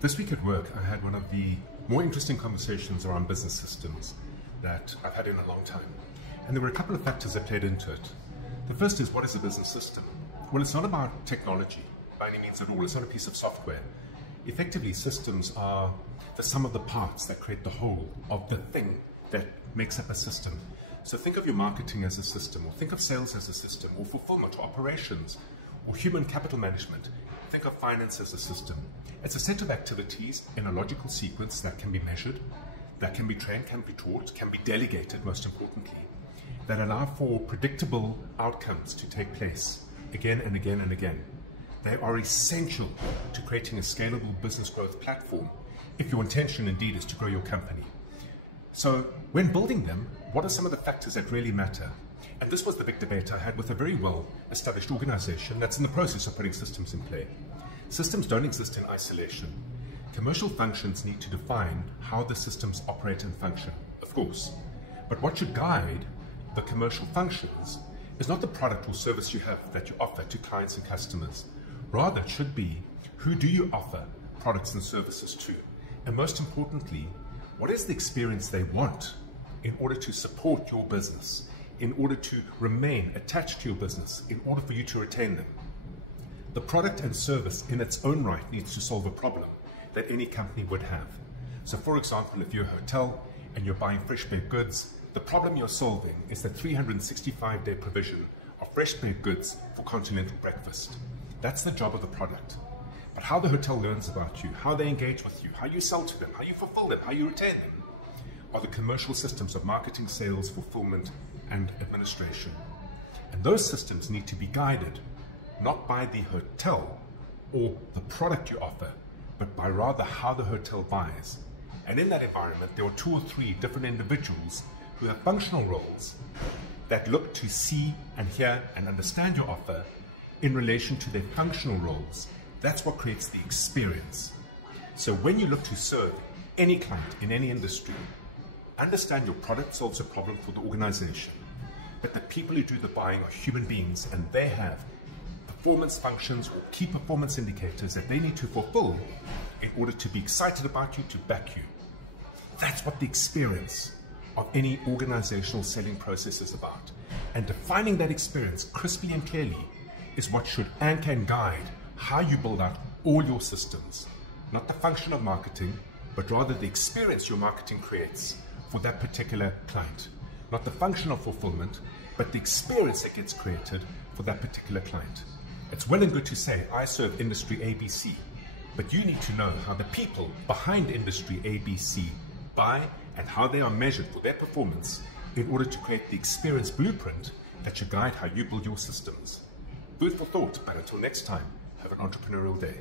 This week at work, I had one of the more interesting conversations around business systems that I've had in a long time. And there were a couple of factors that played into it. The first is, what is a business system? Well, it's not about technology by any means at all. It's not a piece of software. Effectively, systems are the sum of the parts that create the whole of the thing that makes up a system. So think of your marketing as a system, or think of sales as a system, or fulfillment, or operations, or human capital management. Think of finance as a system. It's a set of activities in a logical sequence that can be measured, that can be trained, can be taught, can be delegated, most importantly, that allow for predictable outcomes to take place again and again and again. They are essential to creating a scalable business growth platform if your intention indeed is to grow your company. So when building them, what are some of the factors that really matter? And this was the big debate I had with a very well-established organization that's in the process of putting systems in play. Systems don't exist in isolation. Commercial functions need to define how the systems operate and function, of course. But what should guide the commercial functions is not the product or service you have that you offer to clients and customers. Rather, it should be, who do you offer products and services to? And most importantly, what is the experience they want in order to support your business, in order to remain attached to your business, in order for you to retain them? The product and service in its own right needs to solve a problem that any company would have. So for example, if you're a hotel and you're buying fresh baked goods, the problem you're solving is the 365-day provision of fresh baked goods for continental breakfast. That's the job of the product. But how the hotel learns about you, how they engage with you, how you sell to them, how you fulfill them, how you retain them, are the commercial systems of marketing, sales, fulfillment, and administration. And those systems need to be guided not by the hotel or the product you offer, but by rather how the hotel buys. And in that environment, there are 2 or 3 different individuals who have functional roles that look to see and hear and understand your offer in relation to their functional roles. That's what creates the experience. So when you look to serve any client in any industry, understand your product solves a problem for the organization, but the people who do the buying are human beings, and they have performance functions or key performance indicators that they need to fulfill in order to be excited about you, to back you. That's what the experience of any organizational selling process is about. And defining that experience crisply and clearly is what should anchor and guide how you build out all your systems. Not the function of marketing, but rather the experience your marketing creates for that particular client. Not the function of fulfillment, but the experience that gets created for that particular client. It's well and good to say, I serve industry ABC, but you need to know how the people behind industry ABC buy and how they are measured for their performance in order to create the experience blueprint that should guide how you build your systems. Food for thought, but until next time, have an entrepreneurial day.